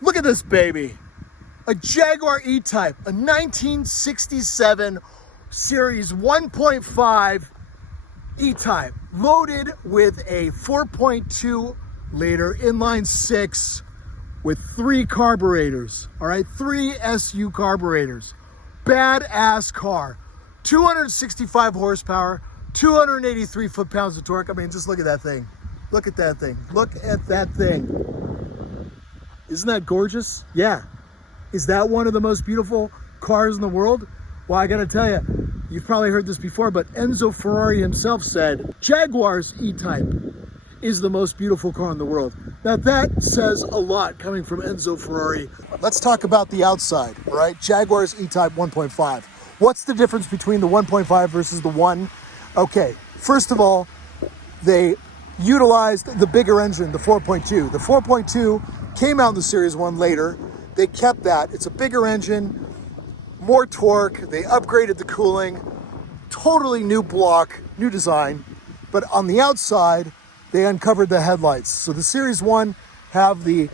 Look at this baby. A Jaguar E-Type, a 1967 Series 1.5 E-Type, loaded with a 4.2 liter inline six with 3 carburetors, all right? 3 SU carburetors. Badass car. 265 horsepower, 283 foot-pounds of torque. I mean, just look at that thing. Look at that thing. Look at that thing. Isn't that gorgeous? Yeah. Is that one of the most beautiful cars in the world? Well, I gotta tell you, you've probably heard this before, but Enzo Ferrari himself said Jaguar's E-Type is the most beautiful car in the world. Now that says a lot coming from Enzo Ferrari. Let's talk about the outside, all right? Jaguar's E-Type 1.5. What's the difference between the 1.5 versus the 1? Okay, first of all, they utilized the bigger engine, the 4.2. The 4.2 came out in the Series 1 later. They kept that. It's a bigger engine, more torque. They upgraded the cooling, totally new block, new design. But on the outside, they uncovered the headlights. So the Series 1 have the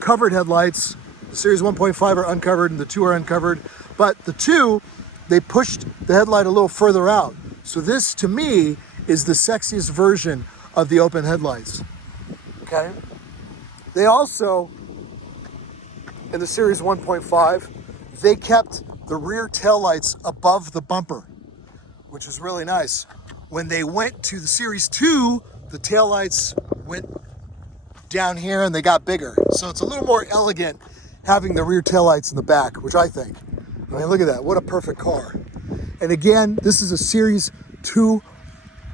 covered headlights. The Series 1.5 are uncovered and the 2 are uncovered. But the 2, they pushed the headlight a little further out. So this, to me, is the sexiest version of the open headlights, okay? They also, in the Series 1.5, they kept the rear taillights above the bumper, which is really nice. When they went to the Series 2, the taillights went down here and they got bigger. So it's a little more elegant having the rear taillights in the back, which I think. I mean, look at that, what a perfect car. And again, this is a Series 2,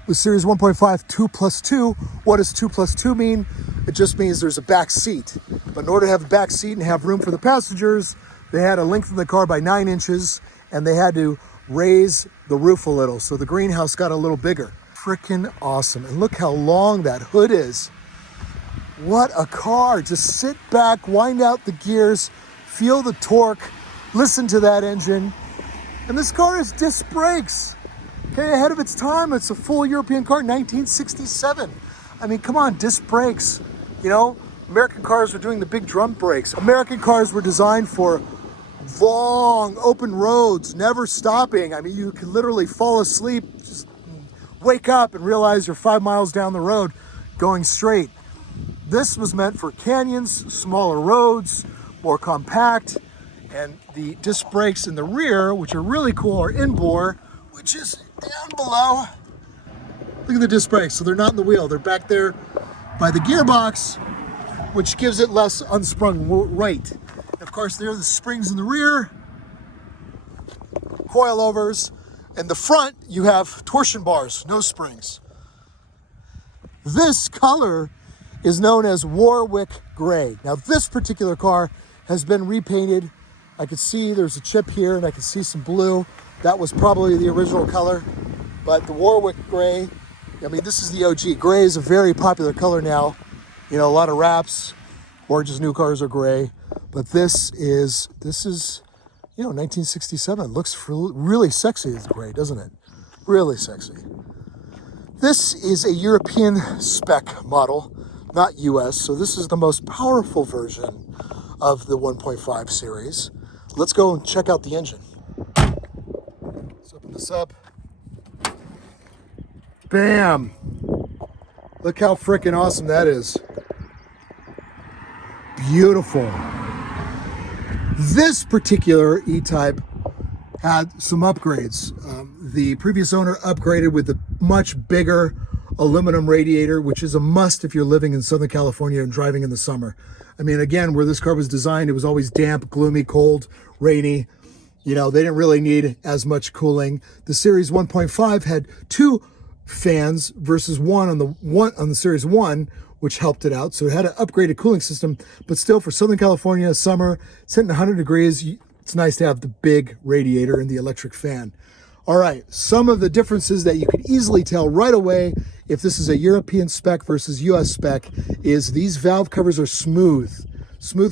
the Series 1.5 2 plus 2. What does 2 plus 2 mean? It just means there's a back seat. But in order to have a back seat and have room for the passengers, they had to lengthen the car by 9 inches and they had to raise the roof a little. So the greenhouse got a little bigger. Freaking awesome. And look how long that hood is. What a car. Just sit back, wind out the gears, feel the torque, listen to that engine. And this car has disc brakes. Okay, ahead of its time. It's a full European car, 1967. I mean, come on, disc brakes. You know, American cars were doing the big drum brakes. American cars were designed for long, open roads, never stopping. I mean, you can literally fall asleep, just wake up and realize you're 5 miles down the road going straight. This was meant for canyons, smaller roads, more compact, and the disc brakes in the rear, which are really cool, are inbore, which is down below. Look at the disc brakes. So they're not in the wheel. They're back there by the gearbox, which gives it less unsprung weight. Of course, there are the springs in the rear, coilovers. In the front, you have torsion bars, no springs. This color is known as Warwick Gray. Now, this particular car has been repainted. I could see there's a chip here and I could see some blue. That was probably the original color, but the Warwick Gray, I mean, this is the OG. Gray is a very popular color now. You know, a lot of wraps or just new cars are gray, but this is, you know, 1967. It looks really sexy as gray, doesn't it? Really sexy. This is a European spec model, not US, so this is the most powerful version of the 1.5 series. Let's go and check out the engine. Let's open this up. Bam! Look how freaking awesome that is. Beautiful. This particular E-Type had some upgrades. The previous owner upgraded with a much bigger aluminum radiator, which is a must if you're living in Southern California and driving in the summer. I mean, again, where this car was designed, it was always damp, gloomy, cold, rainy. You know, they didn't really need as much cooling. The Series 1.5 had 2 fans versus one on the Series 1, which helped it out. So it had an upgraded cooling system, but still for Southern California, summer, it's hitting 100 degrees. It's nice to have the big radiator and the electric fan. All right, some of the differences that you could easily tell right away if this is a European spec versus US spec is these valve covers are smooth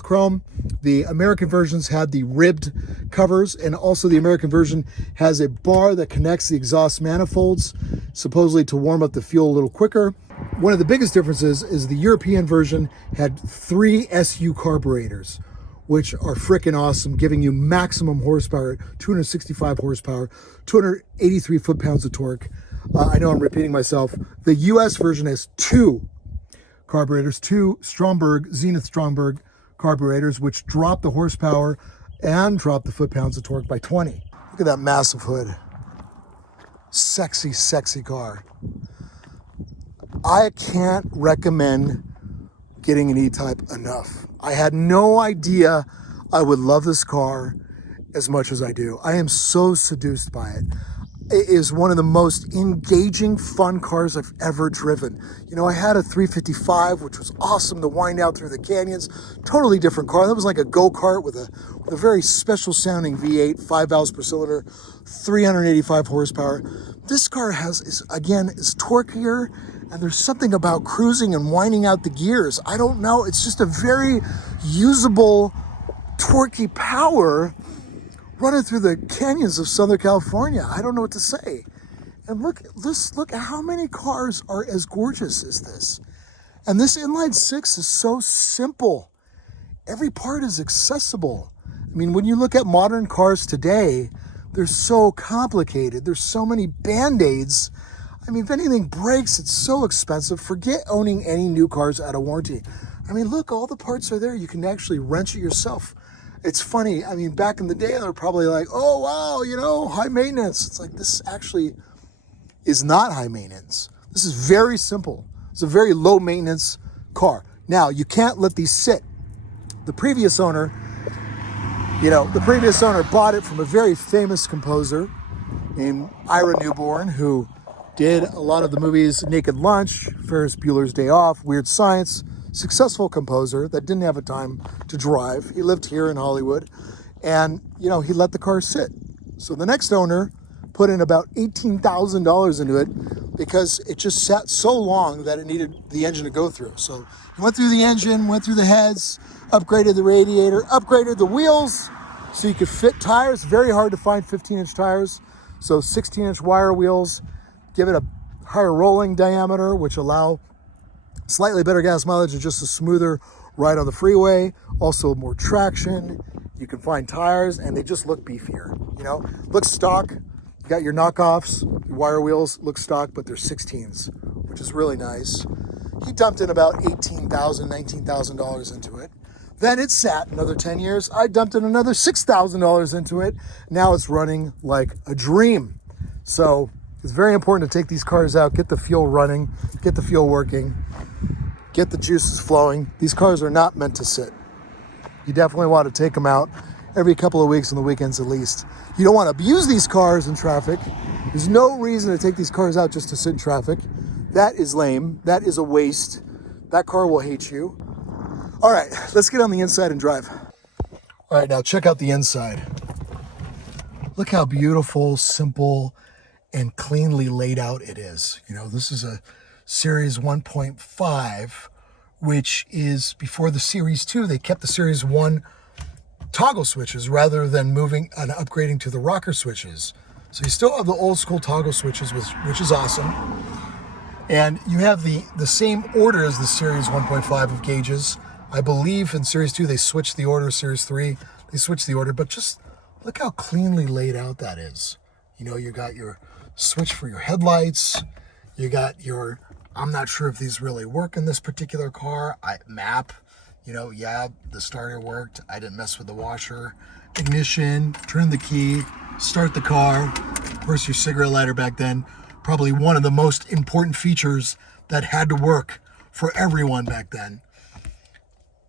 chrome. The American versions had the ribbed covers, and also the American version has a bar that connects the exhaust manifolds, supposedly to warm up the fuel a little quicker. One of the biggest differences is the European version had 3 SU carburetors, which are freaking awesome, giving you maximum horsepower, 265 horsepower, 283 foot-pounds of torque. I know I'm repeating myself. The US version has two carburetors, two Zenith Stromberg carburetors, which drop the horsepower and drop the foot-pounds of torque by 20. Look at that massive hood. Sexy, sexy car. I can't recommend getting an E-Type enough. I had no idea I would love this car as much as I do. I am so seduced by it. It is one of the most engaging, fun cars I've ever driven. You know, I had a 355, which was awesome to wind out through the canyons. Totally different car. That was like a go-kart with a very special sounding V8, 5 valves per cylinder, 385 horsepower. This car is torquier, and there's something about cruising and winding out the gears. I don't know. It's just a very usable, torquey power running through the canyons of Southern California. I don't know what to say. And look at how many cars are as gorgeous as this. And this inline six is so simple. Every part is accessible. I mean, when you look at modern cars today, they're so complicated. There's so many band-aids. I mean, if anything breaks, it's so expensive. Forget owning any new cars out of warranty. I mean, look, all the parts are there. You can actually wrench it yourself. It's funny. I mean, back in the day, they were probably like, oh, wow, you know, high maintenance. It's like, this actually is not high maintenance. This is very simple. It's a very low maintenance car. Now, you can't let these sit. The previous owner bought it from a very famous composer named Ira Newborn, who did a lot of the movies Naked Lunch, Ferris Bueller's Day Off, Weird Science. Successful composer that didn't have a time to drive. He lived here in Hollywood, and he let the car sit. So the next owner put in about $18,000 into it because it just sat so long that it needed the engine to go through. So he went through the engine, went through the heads, upgraded the radiator, upgraded the wheels so you could fit tires. Very hard to find 15-inch tires. So 16-inch wire wheels, give it a higher rolling diameter, which allow slightly better gas mileage and just a smoother ride on the freeway. Also more traction. You can find tires and they just look beefier. Look stock. You got your knockoffs. Your wire wheels look stock, but they're 16s, which is really nice. He dumped in about $18,000, $19,000 into it. Then it sat another 10 years. I dumped in another $6,000 into it. Now it's running like a dream. So it's very important to take these cars out, get the fuel running, get the fuel working, get the juices flowing. These cars are not meant to sit. You definitely want to take them out every couple of weeks on the weekends at least. You don't want to abuse these cars in traffic. There's no reason to take these cars out just to sit in traffic. That is lame. That is a waste. That car will hate you. All right, let's get on the inside and drive. All right, now check out the inside. Look how beautiful, simple, and cleanly laid out it is. This is a Series 1.5, which is before the Series 2. They kept the Series 1 toggle switches rather than moving and upgrading to the rocker switches. So you still have the old school toggle switches, which is awesome. And you have the same order as the Series 1.5 of gauges. I believe in Series 2 they switched the order. Series 3 they switched the order, but just look how cleanly laid out that is. You got your switch for your headlights. You got your, I'm not sure if these really work in this particular car. Map, yeah, the starter worked. I didn't mess with the washer. Ignition, turn the key, start the car. Of course, your cigarette lighter back then, probably one of the most important features that had to work for everyone back then.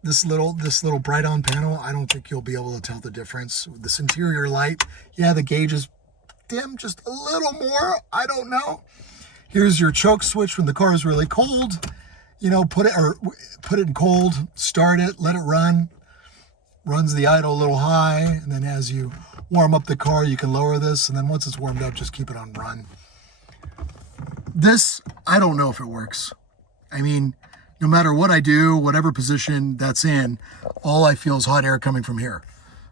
This little bright on panel, I don't think you'll be able to tell the difference. This interior light, yeah, the gauge is dim just a little more. I don't know. Here's your choke switch when the car is really cold. Put it in cold, start it, let it run. Runs the idle a little high, and then as you warm up the car, you can lower this, and then once it's warmed up, just keep it on run. This, I don't know if it works. I mean, no matter what I do, whatever position that's in, all I feel is hot air coming from here.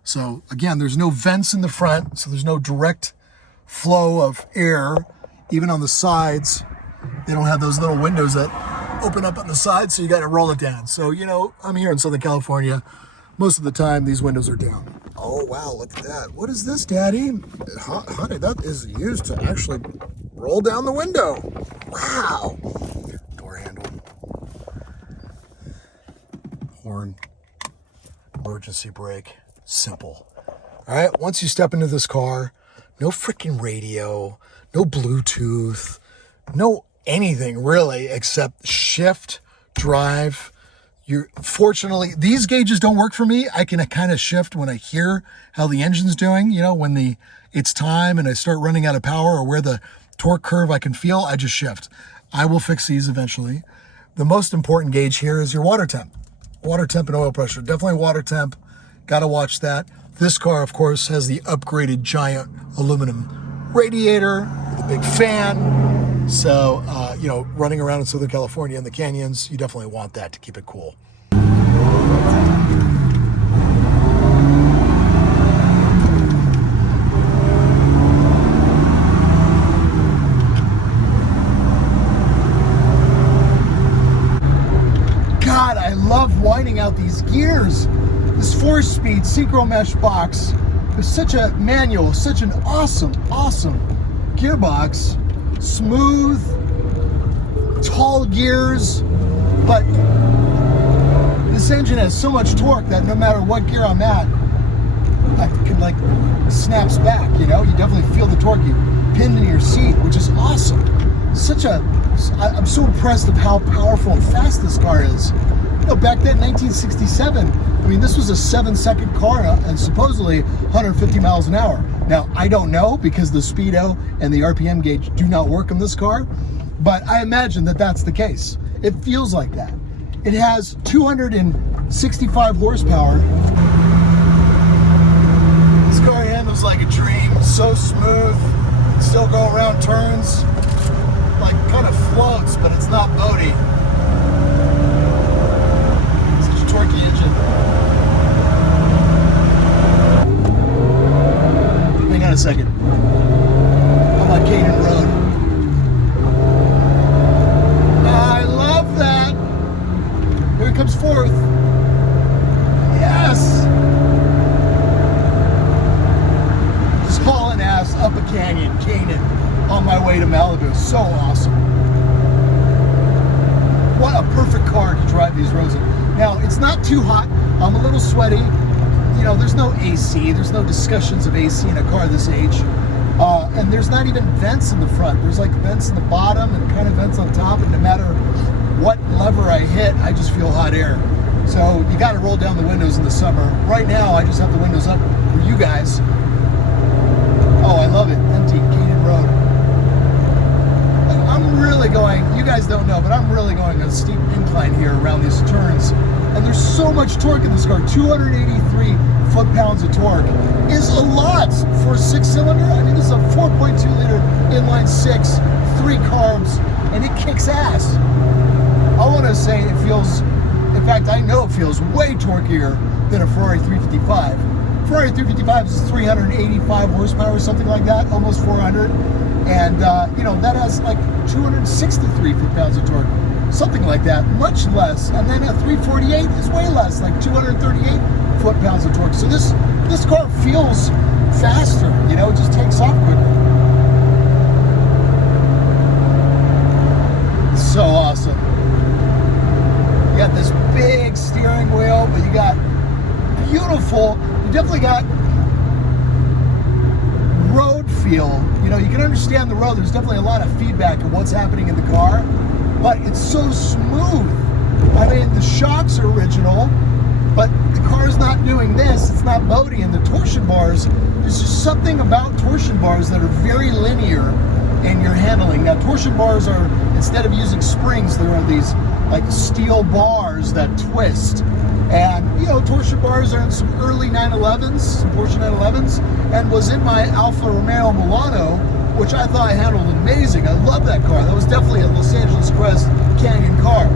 So again, there's no vents in the front, so there's no direct flow of air. Even on the sides, they don't have those little windows that open up on the sides, so you got to roll it down. So, I'm here in Southern California. Most of the time, these windows are down. Oh, wow, look at that. What is this, Daddy? Honey, that is used to actually roll down the window. Wow. Door handle. Horn. Emergency brake. Simple. All right, once you step into this car, no freaking radio, no Bluetooth, no anything really except shift, drive. Fortunately, these gauges don't work for me. I can kind of shift when I hear how the engine's doing, you know, when it's time and I start running out of power or where the torque curve I can feel, I just shift. I will fix these eventually. The most important gauge here is your water temp. Water temp and oil pressure. Definitely water temp. Got to watch that. This car, of course, has the upgraded giant aluminum radiator with a big fan. So, you know, running around in Southern California in the canyons, you definitely want that to keep it cool. God, I love winding out these gears. This 4-speed synchro mesh box is such a manual, such an awesome gearbox. Smooth, tall gears, but this engine has so much torque that no matter what gear I'm at, I can like snaps back, you know? You definitely feel the torque. You pinned in your seat, which is awesome. I'm so impressed of how powerful and fast this car is. You know, back then, 1967, I mean, this was a 7-second car and supposedly 150 miles an hour. Now, I don't know because the speedo and the RPM gauge do not work on this car, but I imagine that that's the case. It feels like that. It has 265 horsepower. This car handles like a dream, so smooth, still go around turns, like kind of floats, but it's not boaty. Such a torquey engine. Hang on a second. I'm on Canyon Road. I love that. Here it comes forth. Yes. Just hauling ass up a canyon, on my way to Malibu. So awesome. What a perfect car to drive these roads in. Now, it's not too hot. I'm a little sweaty. You know, there's no AC. There's no discussions of AC in a car this age. And there's not even vents in the front. There's like vents in the bottom and kind of vents on top. And no matter what lever I hit, I just feel hot air. So you got to roll down the windows in the summer. Right now, I just have the windows up for you guys. Oh, I love it. Empty Canyon Road. I'm really going, you guys don't know, but I'm really going a steep incline here around these turns. And there's so much torque in this car. 283 foot-pounds of torque is a lot for a 6-cylinder. I mean, this is a 4.2-liter inline 6, 3 carbs, and it kicks ass. I want to say it feels, in fact, I know it feels way torqueier than a Ferrari 355. Ferrari 355 is 385 horsepower, something like that, almost 400. And, you know, that has like 263 foot-pounds of torque, something like that, much less. And then a 348 is way less, like 238 foot-pounds of torque. So this car feels faster, you know, it just takes off quicker. It's so awesome. You got this big steering wheel, but you got beautiful, you definitely got road feel. You know, you can understand the road. There's definitely a lot of feedback of what's happening in the car, but it's so smooth. I mean, the shocks are original, but the car's not doing this. It's not boaty. And the torsion bars, there's just something about torsion bars that are very linear in your handling. Now, torsion bars are, instead of using springs, there are these like steel bars that twist. And, you know, torsion bars are in some early 911s, some Porsche 911s, and was in my Alfa Romeo Milano, which I thought handled amazing. I love that car. That was definitely a Los Angeles Crest Canyon car.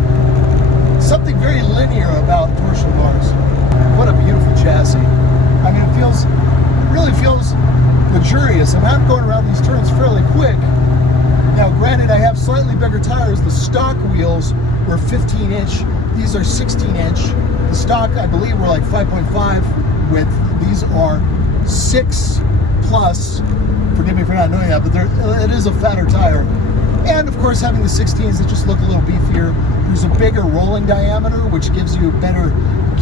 Something very linear about torsion bars. What a beautiful chassis. I mean, it really feels luxurious. I mean, I'm going around these turns fairly quick. Now, granted, I have slightly bigger tires. The stock wheels were 15-inch. These are 16-inch. The stock, I believe, were like 5.5 width. These are 6 plus. Forgive me for not knowing that, but it is a fatter tire. And of course, having the 16s that just look a little beefier. There's a bigger rolling diameter, which gives you better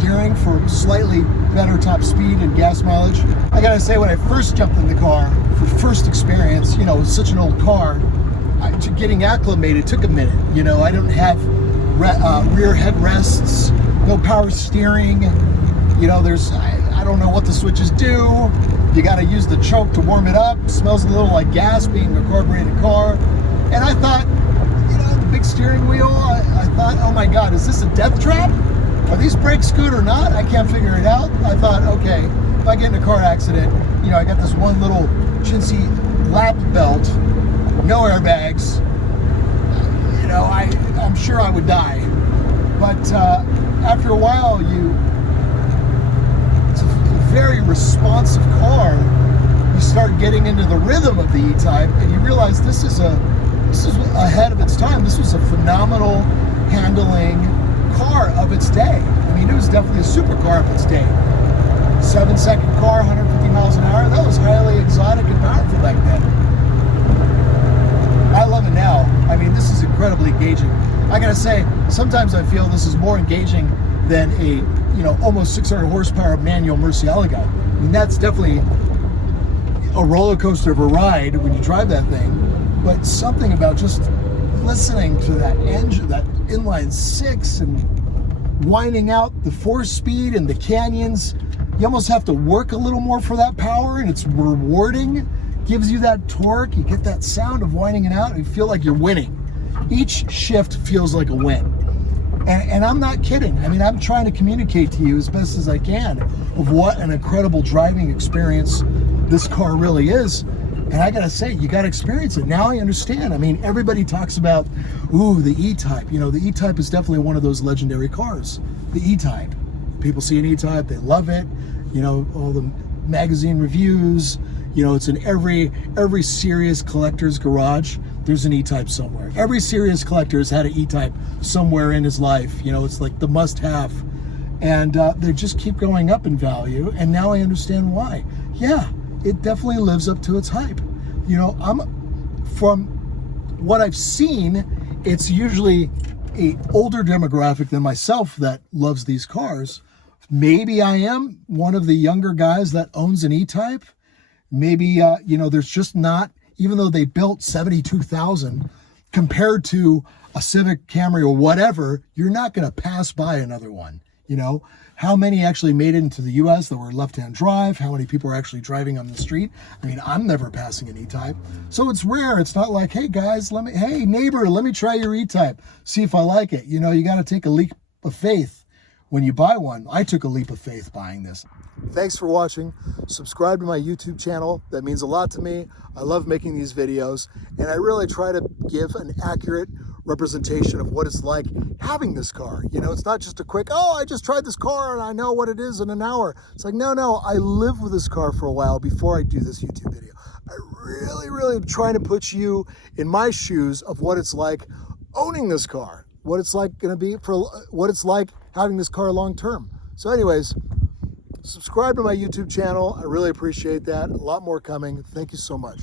gearing for slightly better top speed and gas mileage. I gotta say, when I first jumped in the car for first experience, you know, it's such an old car, getting acclimated took a minute. You know, I don't have rear headrests, no power steering. You know, I don't know what the switches do. You got to use the choke to warm it up. It smells a little like gas being a carbureted car. And I thought, you know, the big steering wheel, I thought, oh my God, is this a death trap? Are these brakes good or not? I can't figure it out. I thought, okay, if I get in a car accident, you know, I got this one little chintzy lap belt, no airbags, you know, I'm sure I would die. But after a while, it's a very responsive car. You start getting into the rhythm of the E-Type, and you realize this is ahead of its time. This was a phenomenal handling car of its day. I mean, it was definitely a supercar of its day. 7-second car, 150 miles an hour. That was highly exotic and powerful back then. I love it now. I mean, this is incredibly engaging. I gotta say, sometimes I feel this is more engaging than a, you know, almost 600 horsepower manual Murcielago. I mean, that's definitely a roller coaster of a ride when you drive that thing, but something about just listening to that engine, that inline 6, and winding out the 4-speed and the canyons, you almost have to work a little more for that power, and it's rewarding. Gives you that torque, you get that sound of winding it out, and you feel like you're winning. Each shift feels like a win. And I'm not kidding. I mean, I'm trying to communicate to you as best as I can of what an incredible driving experience this car really is. And I gotta say, you gotta experience it. Now I understand. I mean, everybody talks about, ooh, the E-Type. You know, the E-Type is definitely one of those legendary cars. The E-Type. People see an E-Type, they love it. You know, all the magazine reviews. You know, it's in every serious collector's garage. There's an E-Type somewhere. Every serious collector has had an E-Type somewhere in his life. You know, it's like the must-have. And they just keep going up in value. And now I understand why. Yeah, it definitely lives up to its hype. You know, from what I've seen, it's usually an older demographic than myself that loves these cars. Maybe I am one of the younger guys that owns an E-Type. Maybe, you know, there's just not, even though they built 72,000, compared to a Civic, Camry, or whatever, you're not going to pass by another one. You know, how many actually made it into the U.S. that were left-hand drive? How many people are actually driving on the street? I mean, I'm never passing an E-Type. So it's rare. It's not like, hey, guys, hey, neighbor, let me try your E-Type. See if I like it. You know, you got to take a leap of faith when you buy one. I took a leap of faith buying this. Thanks for watching. Subscribe to my YouTube channel. That means a lot to me. I love making these videos, and I really try to give an accurate representation of what it's like having this car. You know, it's not just a quick, oh, I just tried this car and I know what it is in an hour. It's like, no, I lived with this car for a while before I do this YouTube video. I really am trying to put you in my shoes of what it's like owning this car, what it's like going to be for what it's like having this car long term. So anyways, subscribe to my YouTube channel. I really appreciate that. A lot more coming. Thank you so much.